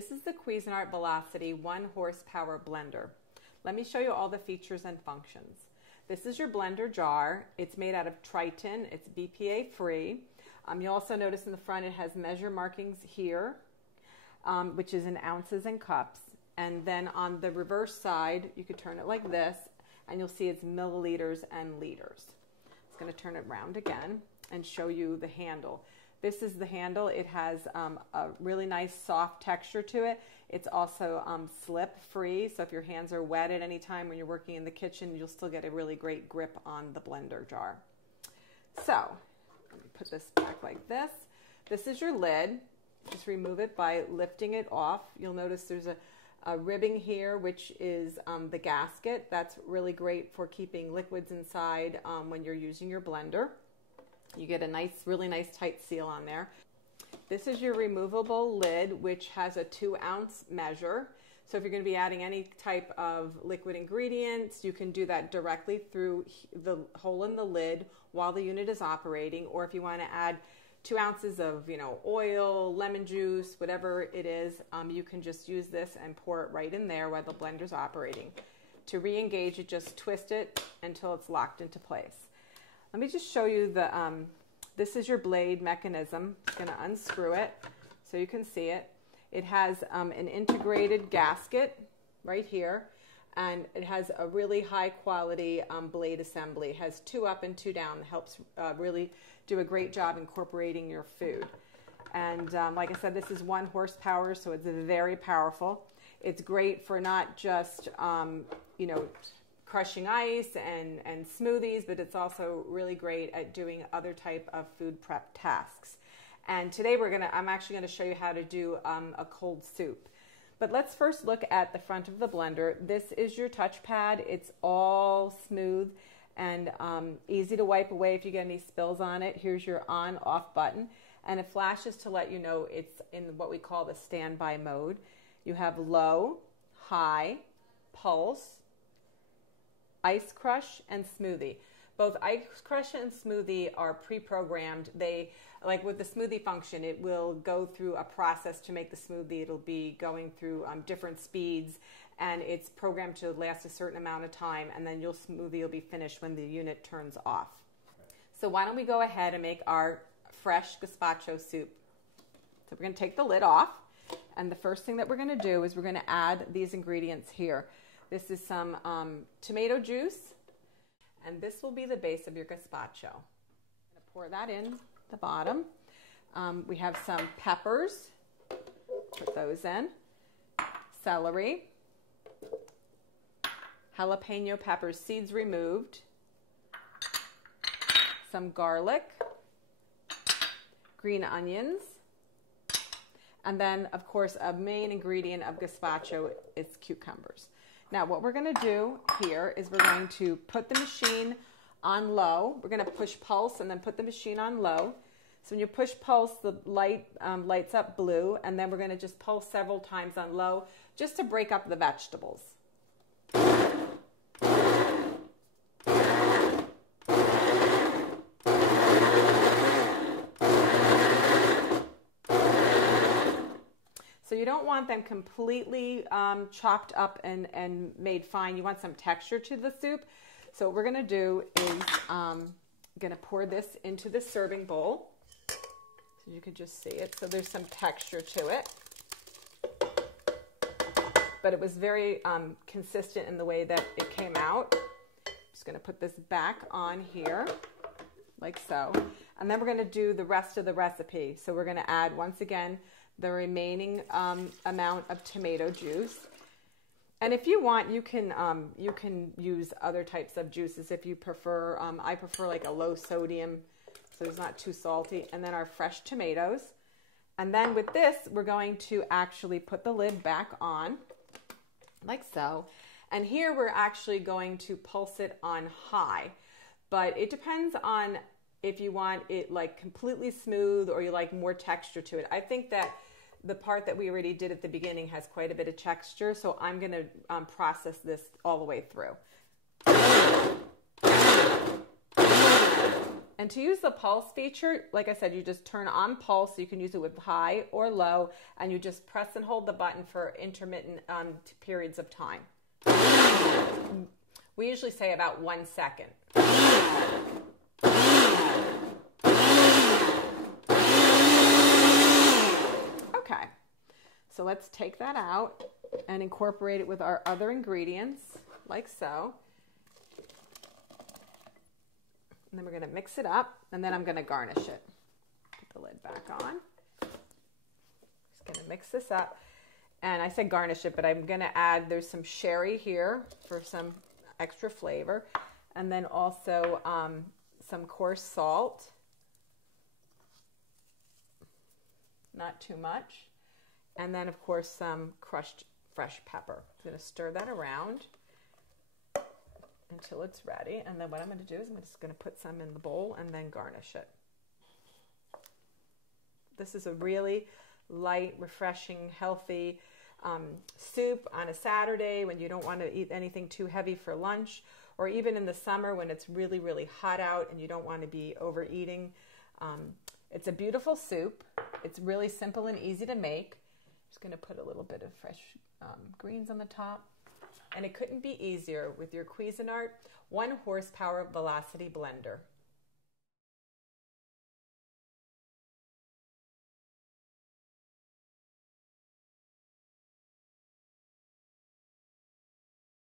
This is the Cuisinart Velocity 1 horsepower blender. Let me show you all the features and functions. This is your blender jar. It's made out of Triton. It's BPA free. You'll also notice in the front it has measure markings here, which is in ounces and cups. And then on the reverse side, you could turn it like this, and you'll see it's milliliters and liters. It's going to turn it around again and show you the handle. This is the handle. It has a really nice soft texture to it. It's also slip free, so if your hands are wet at any time when you're working in the kitchen, you'll still get a really great grip on the blender jar. So, let me put this back like this. This is your lid. Just remove it by lifting it off. You'll notice there's a ribbing here, which is the gasket. That's really great for keeping liquids inside when you're using your blender. You get a nice, really nice tight seal on there. This is your removable lid, which has a 2-ounce measure. So if you're going to be adding any type of liquid ingredients, you can do that directly through the hole in the lid while the unit is operating. Or if you want to add 2 ounces of, oil, lemon juice, whatever it is, you can just use this and pour it right in there while the blender's operating. To re-engage it, just twist it until it's locked into place. Let me just show you the, this is your blade mechanism. I'm going to unscrew it so you can see it. It has an integrated gasket right here, and it has a really high quality blade assembly. It has 2 up and 2 down. It helps really do a great job incorporating your food. And like I said, this is 1 horsepower, so it's very powerful. It's great for not just, crushing ice and smoothies, but it's also really great at doing other type of food prep tasks. And today I'm actually going to show you how to do a cold soup. But let's first look at the front of the blender. This is your touchpad. It's all smooth and easy to wipe away if you get any spills on it. Here's your on-off button, and it flashes to let you know it's in what we call the standby mode. You have low, high, pulse, ice crush, and smoothie. Both ice crush and smoothie are pre-programmed. They, like with the smoothie function, it will go through a process to make the smoothie. It'll be going through different speeds, and it's programmed to last a certain amount of time, and then your smoothie will be finished when the unit turns off. So why don't we go ahead and make our fresh gazpacho soup. So we're going to take the lid off, and the first thing that we're going to do is we're going to add these ingredients here. This is some tomato juice, and this will be the base of your gazpacho. I'm going to pour that in the bottom. We have some peppers. Put those in. Celery. Jalapeno peppers, seeds removed. Some garlic. Green onions. And then, of course, a main ingredient of gazpacho is cucumbers. Now, what we're going to do here is we're going to put the machine on low. We're going to push pulse and then put the machine on low. So when you push pulse, the light lights up blue, and then we're going to just pulse several times on low just to break up the vegetables. So you don't want them completely chopped up and made fine. You want some texture to the soup. So what we're going to do is going to pour this into the serving bowl. So you can just see it. So there's some texture to it. But it was very consistent in the way that it came out. I'm just going to put this back on here, like so. And then we're going to do the rest of the recipe. So we're going to add, once again, the remaining amount of tomato juice. And if you want, you can use other types of juices if you prefer. I prefer like a low sodium, so it's not too salty. And then our fresh tomatoes. And then with this, we're going to actually put the lid back on, like so. And here we're actually going to pulse it on high. But it depends on if you want it like completely smooth or you like more texture to it. I think that the part that we already did at the beginning has quite a bit of texture, so I'm going to process this all the way through. And to use the pulse feature, like I said, you just turn on pulse. You can use it with high or low, and you just press and hold the button for intermittent periods of time. We usually say about 1 second. Okay, so let's take that out and incorporate it with our other ingredients, like so. And then we're going to mix it up, and then I'm going to garnish it. Put the lid back on. Just going to mix this up. And I said garnish it, but I'm going to add, there's some sherry here for some extra flavor. And then also some coarse salt. Not too much. And then, of course, some crushed fresh pepper. I'm going to stir that around until it's ready. And then what I'm going to do is I'm just going to put some in the bowl and then garnish it. This is a really light, refreshing, healthy soup on a Saturday when you don't want to eat anything too heavy for lunch, or even in the summer when it's really, really hot out and you don't want to be overeating. It's a beautiful soup. It's really simple and easy to make. I'm just going to put a little bit of fresh greens on the top. And it couldn't be easier with your Cuisinart 1 horsepower velocity blender.